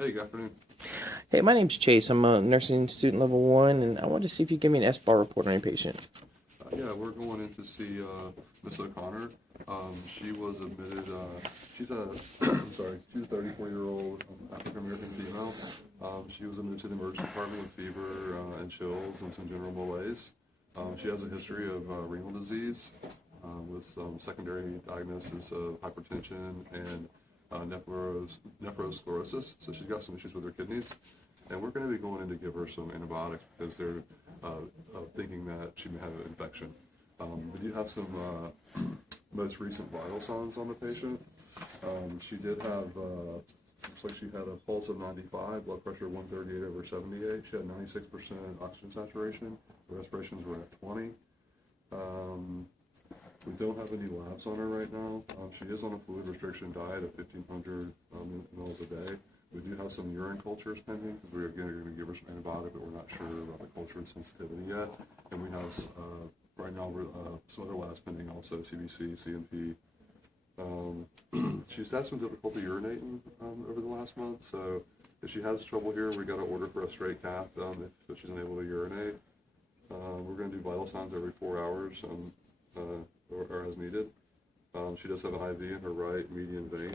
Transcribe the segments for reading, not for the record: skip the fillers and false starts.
Hey, good afternoon. Hey, my name's Chase. I'm a nursing student level 1, and I wanted to see if you give me an S-bar report on your patient. Yeah, we're going in to see Miss O'Connor. She was admitted. She's a, I'm sorry, she's a 34-year-old African American female. She was admitted to the emergency department with fever and chills and some general malaise. She has a history of renal disease with some secondary diagnosis of hypertension and nephrosclerosis. So she's got some issues with her kidneys. And we're going to be going in to give her some antibiotics because they're thinking that she may have an infection. We do have some most recent vital signs on the patient. She did have, looks like she had a pulse of 95, blood pressure 138/78. She had 96% oxygen saturation. The respirations were at 20. We don't have any labs on her right now. She is on a fluid restriction diet of 1,500 mLs a day. We do have some urine cultures pending because we're going to give her some antibiotic, but we're not sure about the culture and sensitivity yet. And we have, right now, some other labs pending also, CBC, CMP. She's had some difficulty urinating over the last month, so if she has trouble here, we got to order for a straight cath if she's unable to urinate. We're going to do vital signs every 4 hours or as needed. She does have an IV in her right median vein.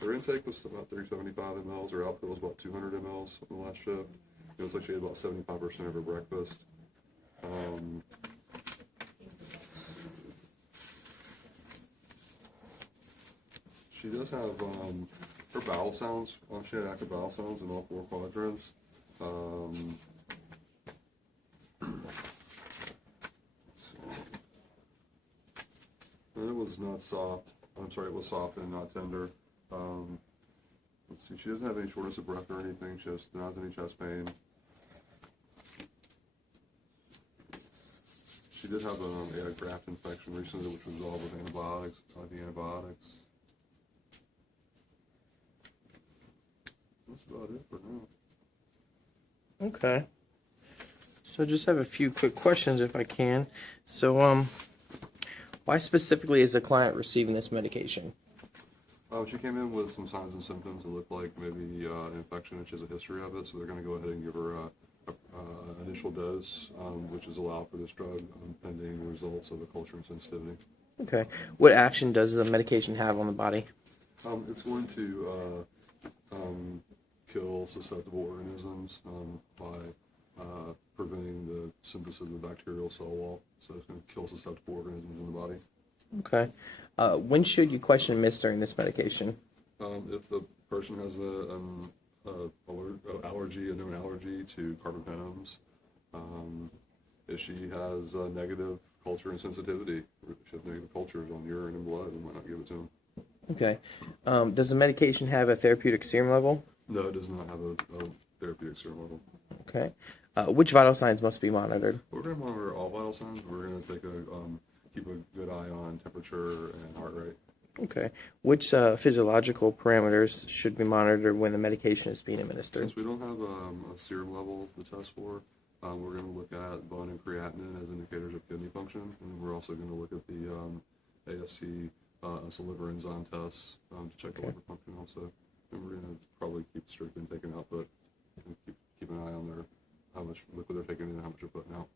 Her intake was about 375 mLs. Her output was about 200 mLs on the last shift. It looks like she had about 75% of her breakfast. She does have her bowel sounds. She had active bowel sounds in all 4 quadrants. And it was not soft. I'm sorry, it was soft and not tender. Let's see, she doesn't have any shortness of breath or anything. She has not any chest pain. She did have a graft infection recently, which was resolved with antibiotics, IV antibiotics. That's about it for now. Okay. So I just have a few quick questions if I can. So, why specifically is the client receiving this medication? She came in with some signs and symptoms that looked like maybe an infection, and she has a history of it, so they're going to go ahead and give her an initial dose, which is allowed for this drug, pending results of the culture and sensitivity. Okay. What action does the medication have on the body? It's going to kill susceptible organisms by preventing the synthesis of the bacterial cell wall, so it's going to kill susceptible organisms in the body. Okay. When should you question administering this medication? If the person has a known allergy to carbapenems, if she has a negative culture and sensitivity, if she has negative cultures on urine and blood, we might not give it to them. Okay. Does the medication have a therapeutic serum level? No, it does not have a therapeutic serum level. Okay. Which vital signs must be monitored? We're going to monitor all vital signs. We're going to keep a good eye on temperature and heart rate. Okay. Which physiological parameters should be monitored when the medication is being administered? Since we don't have a serum level to test for, we're going to look at bone and creatinine as indicators of kidney function, and we're also going to look at the AST, some liver enzyme tests to check the liver function also. And we're going to probably keep strict intake and output and keep an eye on how much liquid they're taking in and how much they're putting out.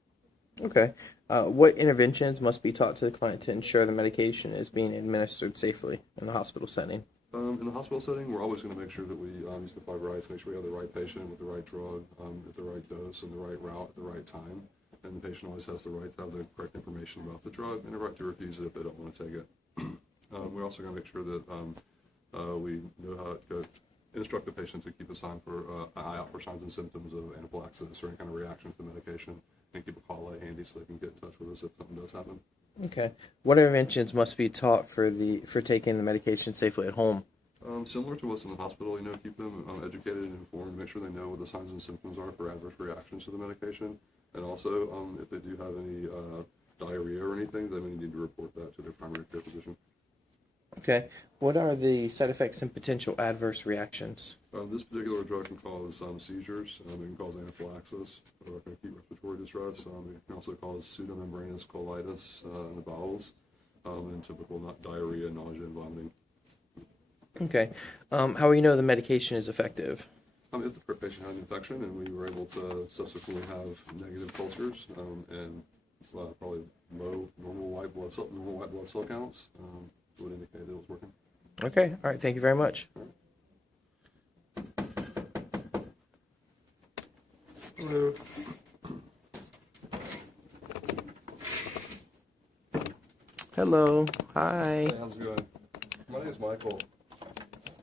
Okay. What interventions must be taught to the client to ensure the medication is being administered safely in the hospital setting? In the hospital setting, we're always going to make sure that we use the 5 rights, make sure we have the right patient with the right drug, at the right dose, and the right route at the right time. And the patient always has the right to have the correct information about the drug and the right to refuse it if they don't want to take it. We're also going to make sure that we know how to instruct the patient to keep an eye out for signs and symptoms of anaphylaxis or any kind of reaction to the medication, and keep a call light handy so they can get in touch with us if something does happen. Okay. What interventions must be taught for taking the medication safely at home? Similar to what's in the hospital, keep them educated and informed, make sure they know what the signs and symptoms are for adverse reactions to the medication, and also if they do have any diarrhea or anything, they may need to report that to their primary care physician. Okay. What are the side effects and potential adverse reactions? This particular drug can cause seizures. It can cause anaphylaxis or acute respiratory distress. It can also cause pseudomembranous colitis in the bowels, and typical diarrhea, nausea, and vomiting. Okay. How will you know the medication is effective? If the patient had an infection and we were able to subsequently have negative cultures and probably normal white blood cell counts would indicate that it was working. Okay. All right. Thank you very much. Hello. Hello. Hi. Hey, how's it going? My name is Michael.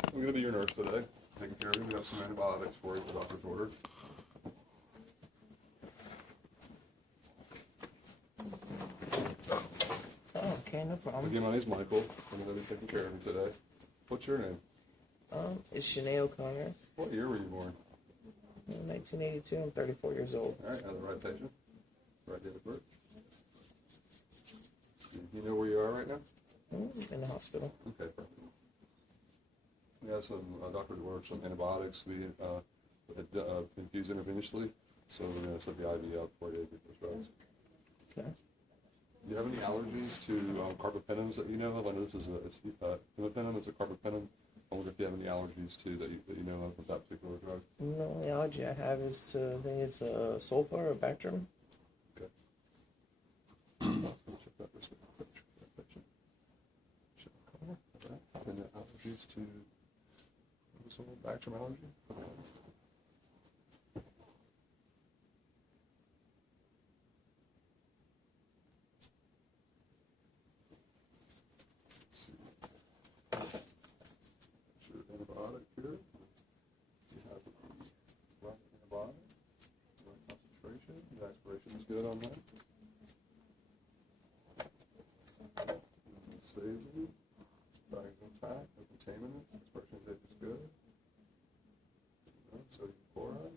I'm going to be your nurse today, taking care of you. We have some antibiotics for you, the doctor's ordered. Oh, okay. No problem. Again, my name is Michael. I'm going to be taking care of you today. What's your name? It's Shanae O'Connor. What year were you born? 1982. I'm 34 years old. All right, have the right patient. Right date of birth. You know where you are right now? In the hospital. Okay, perfect. We have some doctor's ordered some antibiotics to be infused intravenously, so we're going to set the IV up before you get those drugs. Okay. Do you have any allergies to carbapenems that you know of? I know this is imipenem, it's a carbapenem. I wonder if you have any allergies to that you know of with that particular drug. The only allergy I have is to, I think it's sulfa or Bactrim. Okay. Check that risk of infection for that patient. Check. All right. And the allergies to some Bactrim allergy? Okay. Your antibiotic here. You have the right antibiotic, right concentration. The expiration is good on that. Stable. Bag's intact. No contaminants. Expiration date is good. Sodium chloride.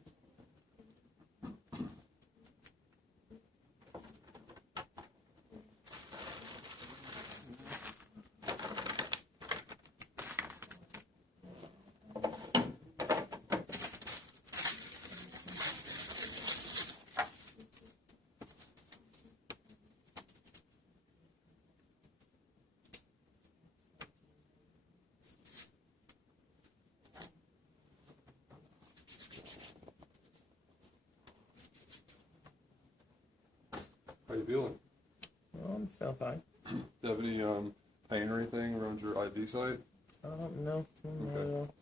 How you feeling? I'm feeling fine. Do you have any pain or anything around your IV site? No. Okay.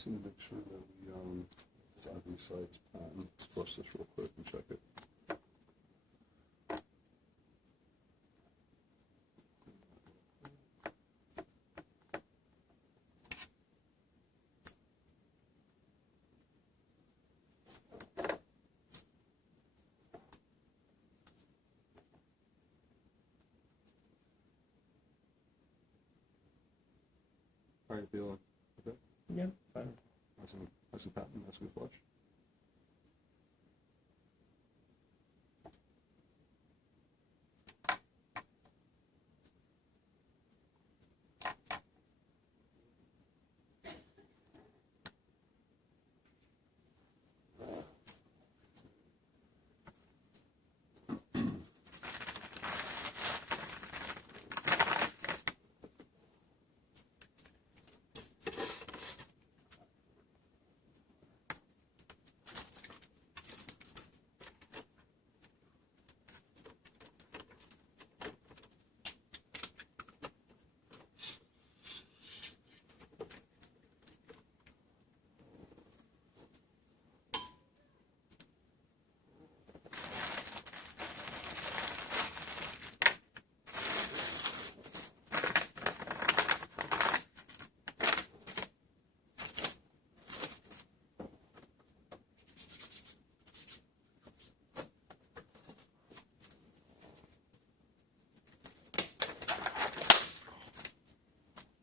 just need to make sure that we, it's IV sites patent. Let's flush this real quick and check it. How are you feeling? Okay? Yeah, fine. Nice and patent, nice and flush.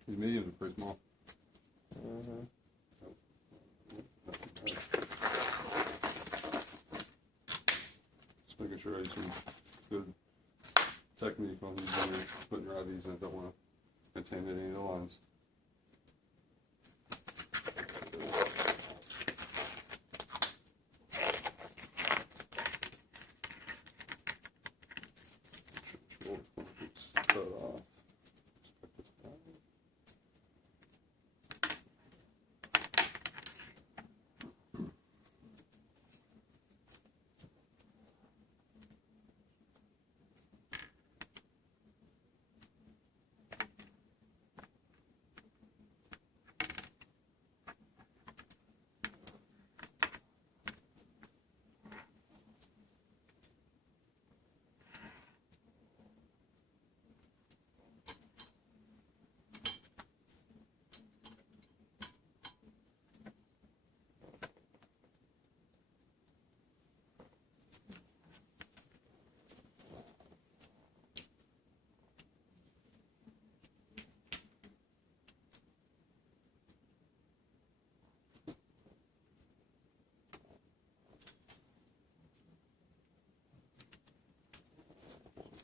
These mediums are pretty small. Just making sure I use some good technique on using putting your IVs in. I don't want to contaminate any of the lines. Start off.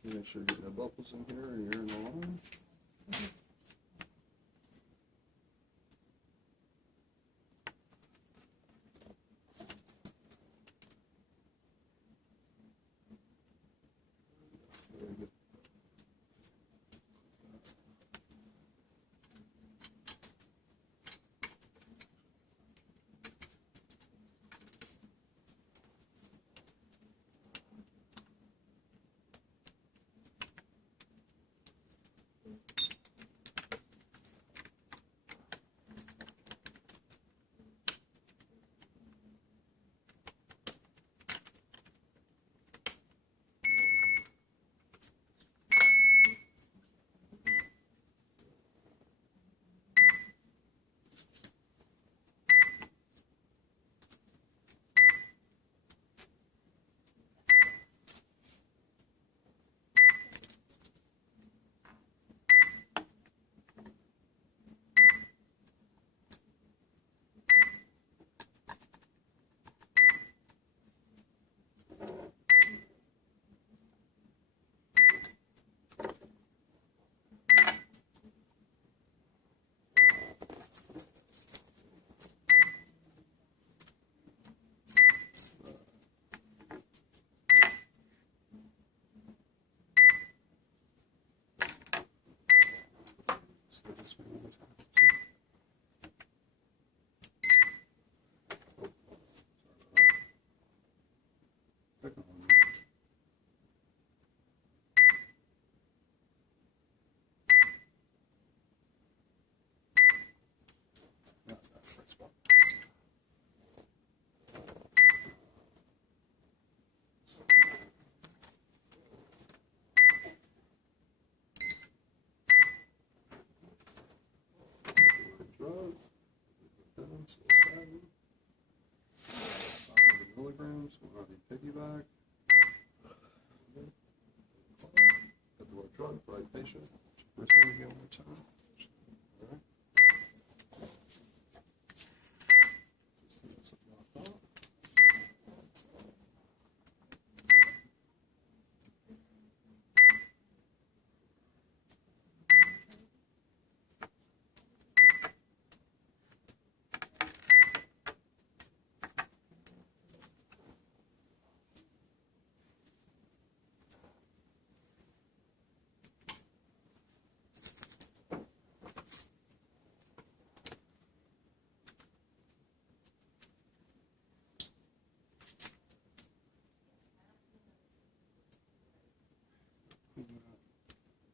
Make sure you get no bubbles in here and you're in the line. Very good. patient. Wrist hand again one more time. All right.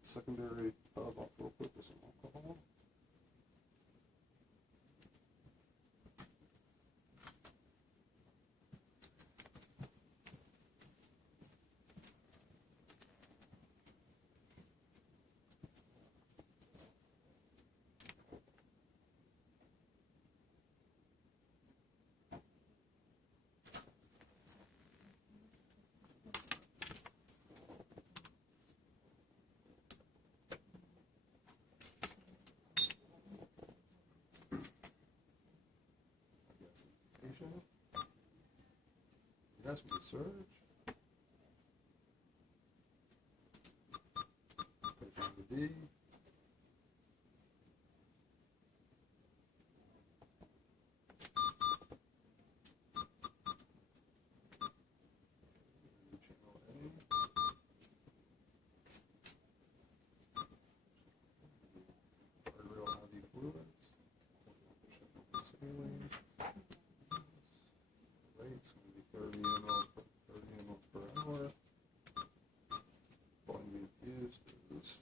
Secondary off real quick with some alcohol. Patient. That's with the surge. Patient with the D. Channel A. Arterial IV fluids. Saline. Rate's going to be 30 mLs per hour. Volume being used is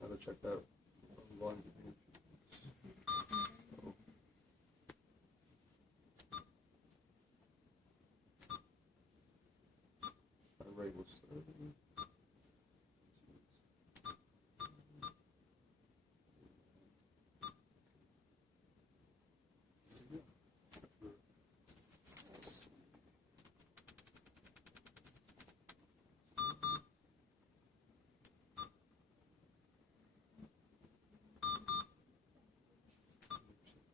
gotta check that volume. That rate was 30.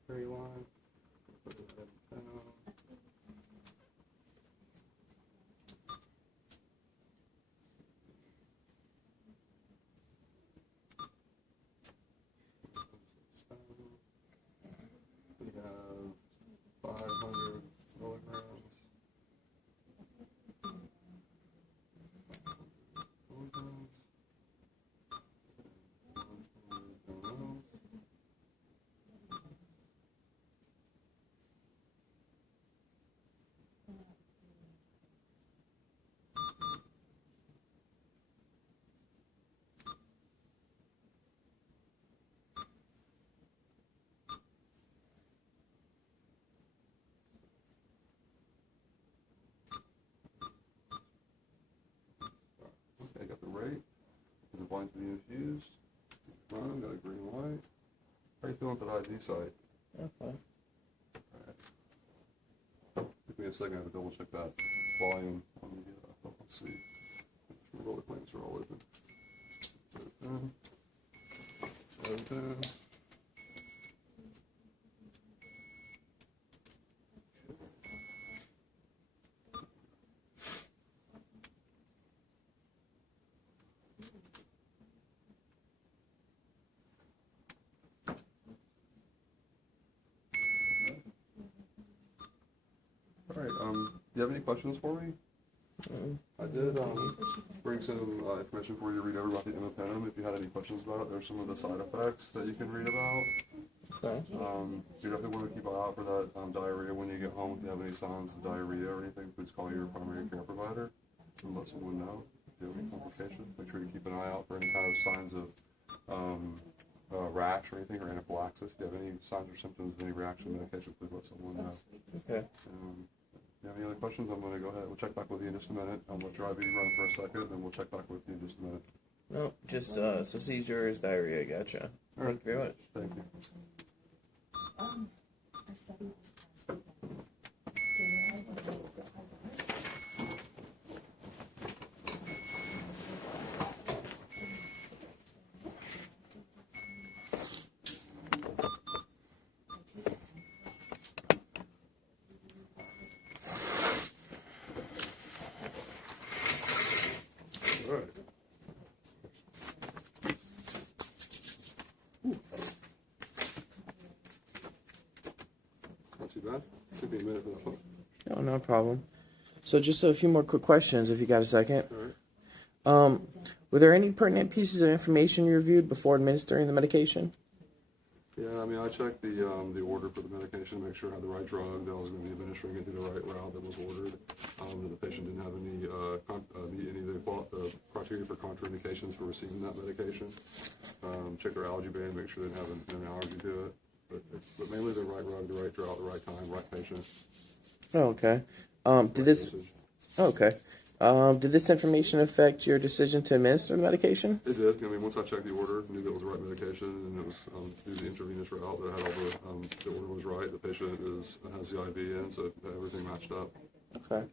Very line. Put it at pen on. We have 500 milligrams. Milligrams. 100 ml. pipeline to be infused. Run, got a green light. How are you feeling at that IV site? Okay. Give me a second, I have to double check that volume on the, let's see. Make sure all the clamps are all open. Open. All right, do you have any questions for me? I did bring some information for you to read over about the imipenem. If you had any questions about it, there's some of the side effects that you can read about. Okay. You definitely want to keep an eye out for that diarrhea when you get home. If you have any signs of diarrhea or anything, please call your primary care provider and let someone know. If you have any complications, make sure you keep an eye out for any kind of signs of rash or anything, or anaphylaxis. If you have any signs or symptoms of any reaction to medication, please let someone know. Okay. If you have any other questions, I'm going to go ahead. We'll check back with you in just a minute. I'll let your IV run for a second, then we'll check back with you in just a minute. No, just so seizures, diarrhea. Gotcha. All right. Thank you very much. Thank you. I studied this past weekend. So you had to go to All right. Not too bad. Could be a minute for the phone. No, no problem. So just a few more quick questions, if you got a second. All right. Were there any pertinent pieces of information you reviewed before administering the medication? Yeah, I mean, I checked the order for the medication to make sure I had the right drug, that I was going to be administering it through the right route that was ordered, that the patient didn't have any meet any of the criteria for contraindications for receiving that medication. Check their allergy band, make sure they didn't have an allergy to it. But mainly the right drug, the right route, the right time, right patient. Oh, okay. Right dosage. Did this information affect your decision to administer the medication? It did. I mean, once I checked the order, knew that it was the right medication, and it was through the intravenous route that I had all the order was right. The patient has the IV in, so everything matched up. Okay.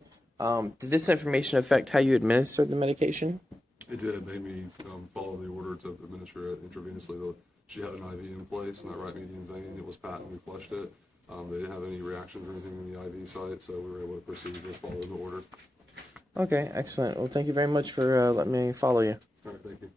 Did this information affect how you administered the medication? It did. It made me follow the order to administer it intravenously. She had an IV in place, and that right median vein, it was patent. We flushed it. They didn't have any reactions or anything in the IV site, so we were able to proceed with following the order. Okay, excellent. Well, thank you very much for letting me follow you. All right, thank you.